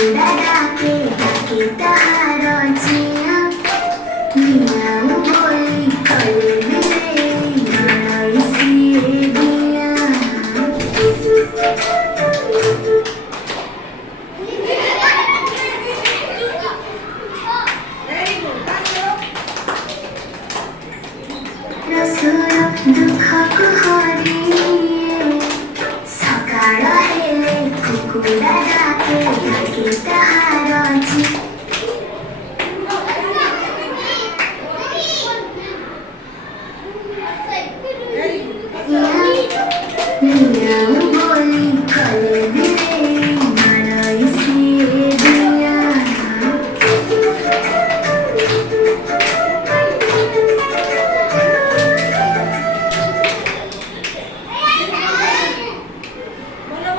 କୁକୁଡ଼ା ଡାକେ ଡାକେ ତାହାର ଚିଆଁ ମିଆଁଉ ବୋଲି କଲେ ବିଲେଇ ଜଣାଇ ସିଏ ଦିଆଁ। ରସୁର ଦୁଃଖକୁ ହରି ସକାଳ ହେଲେ କୁକୁଡ଼ା ଡାକେ